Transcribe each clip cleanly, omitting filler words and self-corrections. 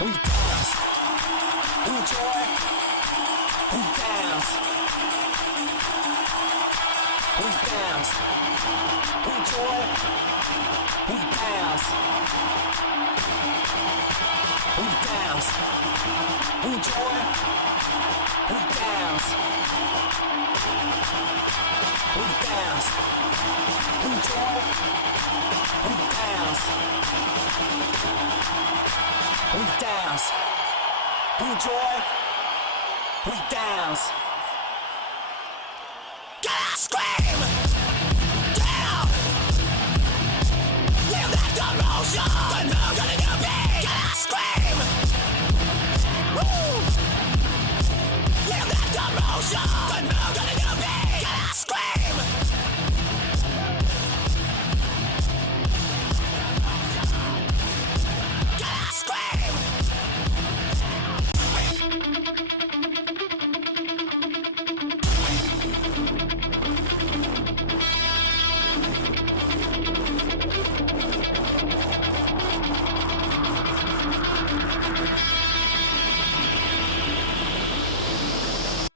We dance, enjoy, we dance, we dance, enjoy, we dance, we dance, enjoy, we dance, we dance, enjoy, we dance. We dance, enjoy, we dance. Gotta scream, down. You left the motion, but who gonna do me? Gotta scream, woo. You left the motion, but who gonna do me? Gotta scream. Gotta scream.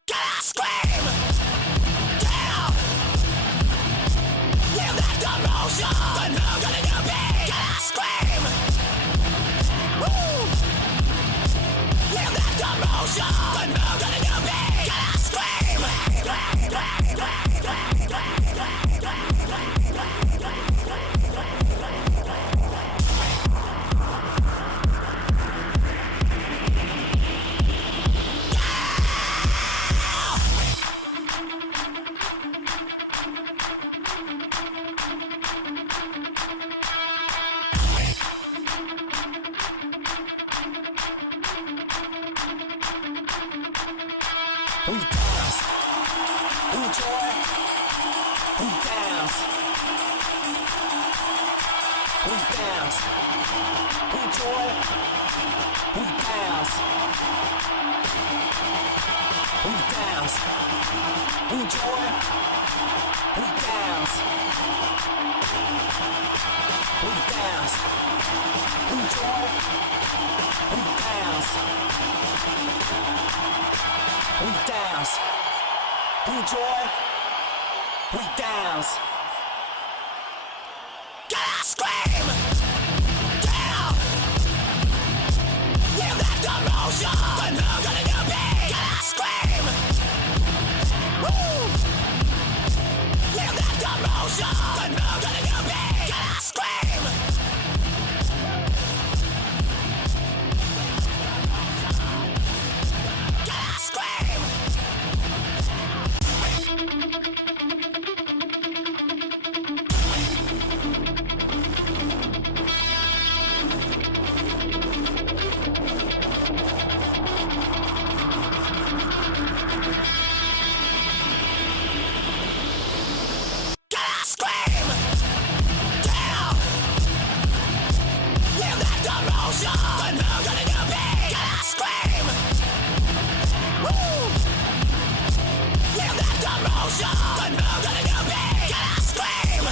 Gotta scream, down. You left the motion, but who gonna do me? Gotta scream, woo. You left the motion, but who gonna do me? Gotta scream. We dance, enjoy, we dance. We dance, enjoy, we dance. We dance, enjoy, we dance. We dance, enjoy, we dance. We dance, enjoy, we dance. Gotta scream, down. You left the motion, but who gonna do me? Gotta scream, woo. You left the motion, but who gonna do me? Gotta scream. Gotta scream. Gotta scream, down. You left the motion, but who gonna do me? Gotta scream, woo. You left the motion, but who gonna do me? Gotta scream.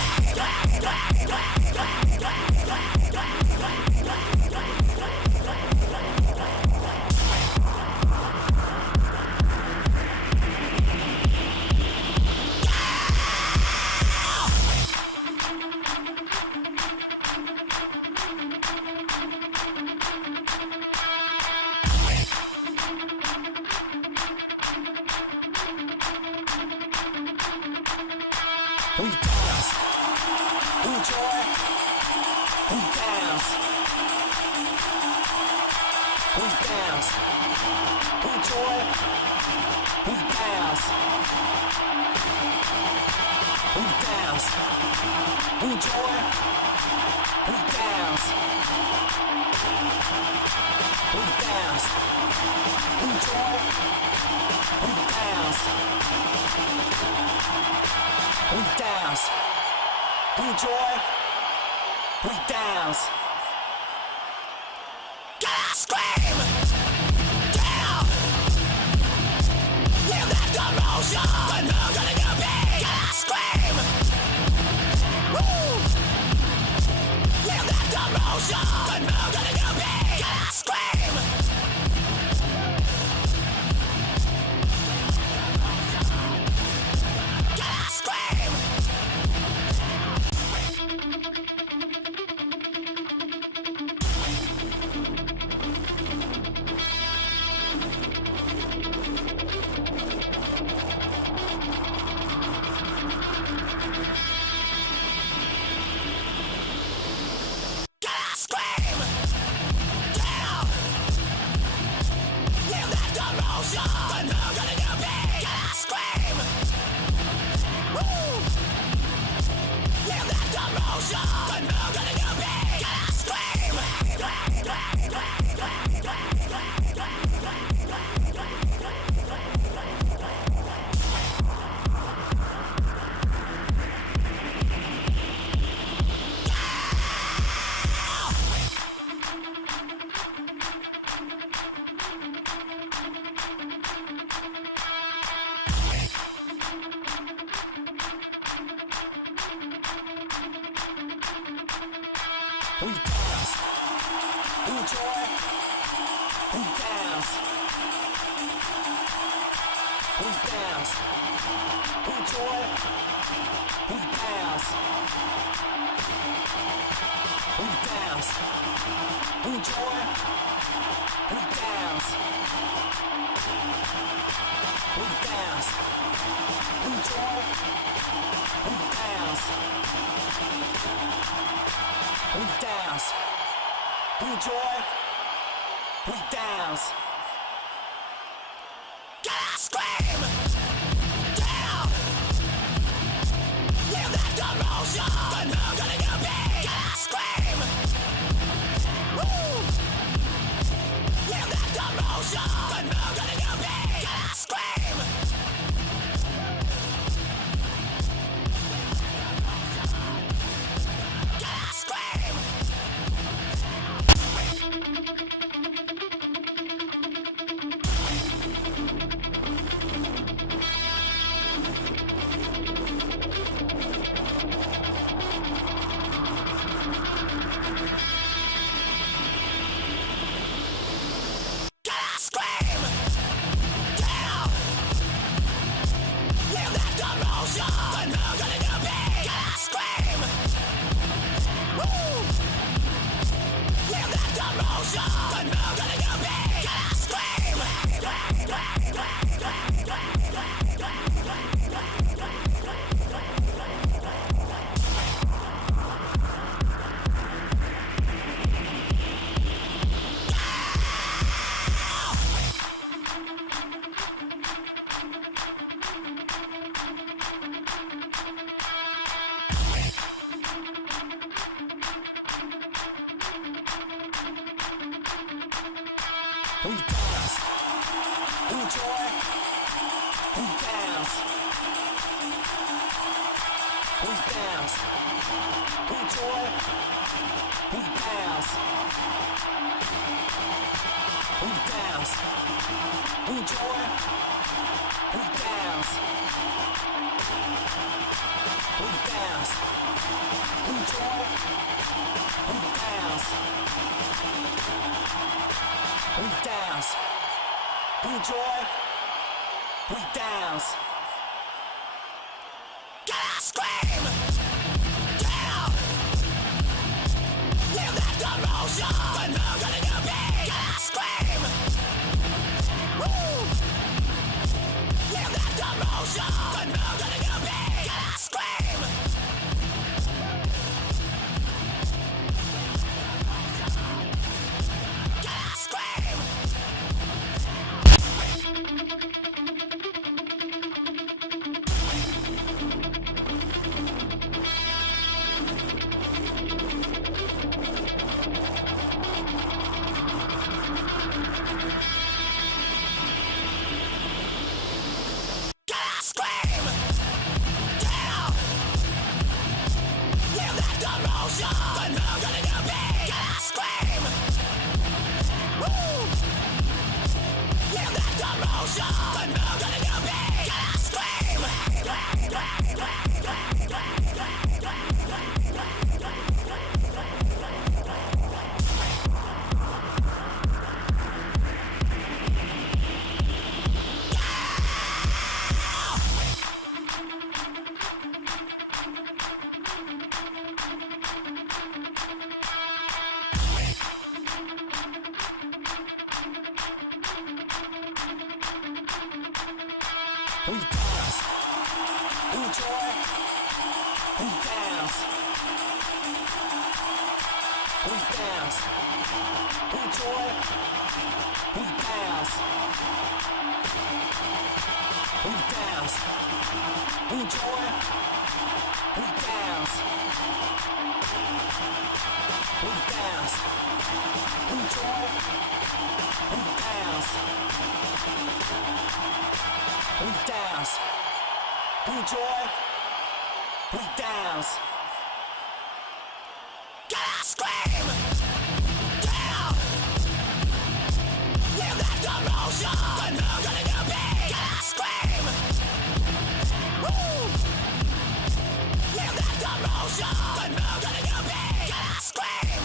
We dance, enjoy, we dance. We dance, enjoy, we dance. We dance, enjoy, we dance. We dance, enjoy, we dance. We dance, enjoy, we dance. Gotta scream, down. You left the motion, but who gonna do me? Gotta scream, woo. You left the motion, but who gonna do me? Gotta scream. We dance. Enjoy. We dance. We dance. Enjoy. We dance. We dance. Enjoy. We dance. We dance. Enjoy. We dance. We dance. Enjoy. We dance. Gotta scream. Down. Live that emotion. But who gonna do me? Gotta scream. Woo. Live that emotion. But who gonna do me? Gotta scream. Gotta scream. Gotta scream. Down. Live that emotion. But who gonna do me? Gotta scream. Woo. Live that emotion. But who gonna do me? Gotta scream. We dance. Enjoy. We dance. We dance. Enjoy. We dance. We dance. Enjoy. We dance. We dance. Enjoy. We dance. We dance. Enjoy. We dance. Gotta scream. Down. Live that emotion. But who gonna do me? Gotta scream. Woo. Live that emotion. But who gonna do me? Gotta scream. Gotta scream. Gotta scream. Down. Live that emotion. But who gonna do me? Gotta scream. Woo. Live that emotion. But who gonna do me? Gotta scream. We dance. Enjoy. We dance. We dance. Enjoy. We dance. We dance. Enjoy. We dance. We dance. Enjoy. We dance. We dance. Enjoy. We dance. Gotta scream. Down. Live that emotion. But who gonna do me? Gotta scream. Woo. Live that emotion. But who gonna do me? Gotta scream.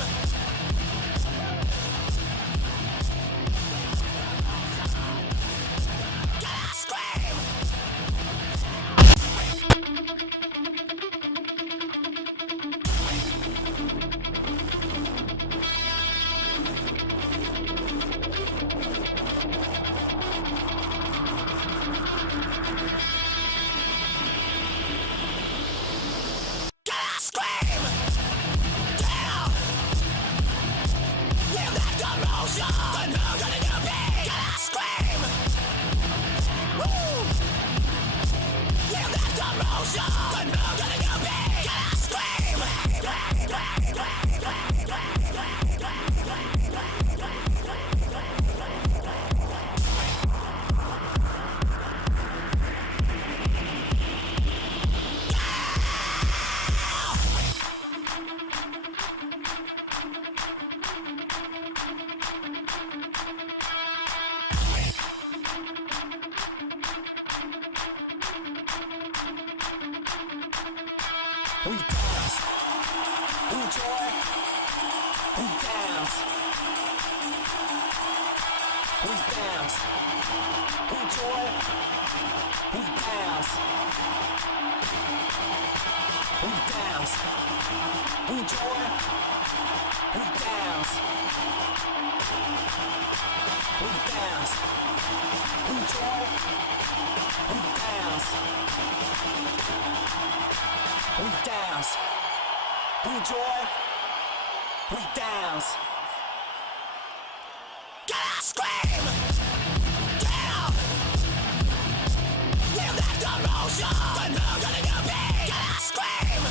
We dance. Enjoy. We dance. We dance. Enjoy. We dance. We dance. Enjoy. We dance. We dance. Enjoy. We dance. We dance. Enjoy. We dance. Get out, scream! Get out! You got the motion! Then who gonna do me? Get out, scream!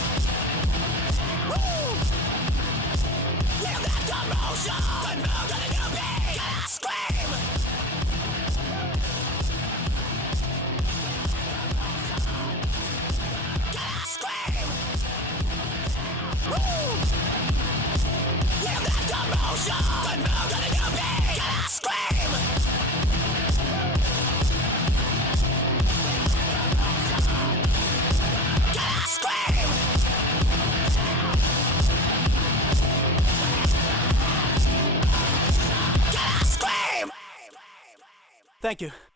Woo! You got the motion! Then who gonna do me? Get out, scream! Get out, scream! Woo! You got the motion! Then who gonna do me? Get out, scream! Get out, scream! Get out, scream! Thank you.